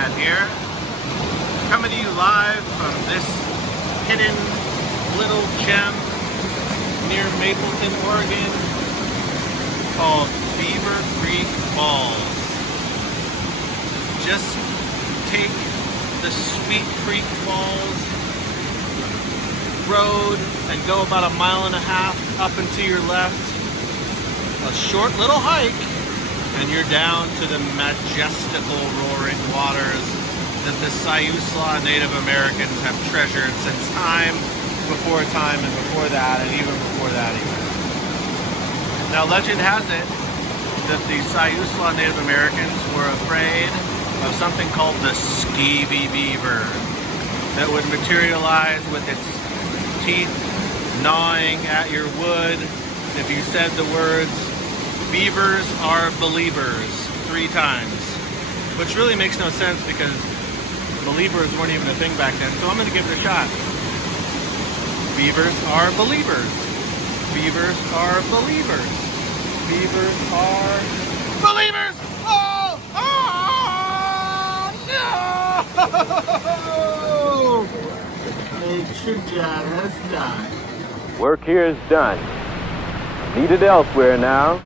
Jadd here, coming to you live from this hidden little gem near Mapleton, Oregon, called Beaver Creek Falls. Just take the Sweet Creek Falls road and go about 1.5 miles up and to your left. A short little hike, and you're down to the majestical roaring waters that the Siuslaw Native Americans have treasured since time before time and before that and even before that even. Now legend has it that the Siuslaw Native Americans were afraid of something called the Skeevy beaver that would materialize with its teeth gnawing at your wood if you said the words "beavers are believers" 3 times, which really makes no sense because believers weren't even a thing back then. So I'm going to give it a shot. Beavers are believers. Beavers are believers. Beavers are believers. Oh no! Nature Jadd has died. Work here is done. Needed elsewhere now.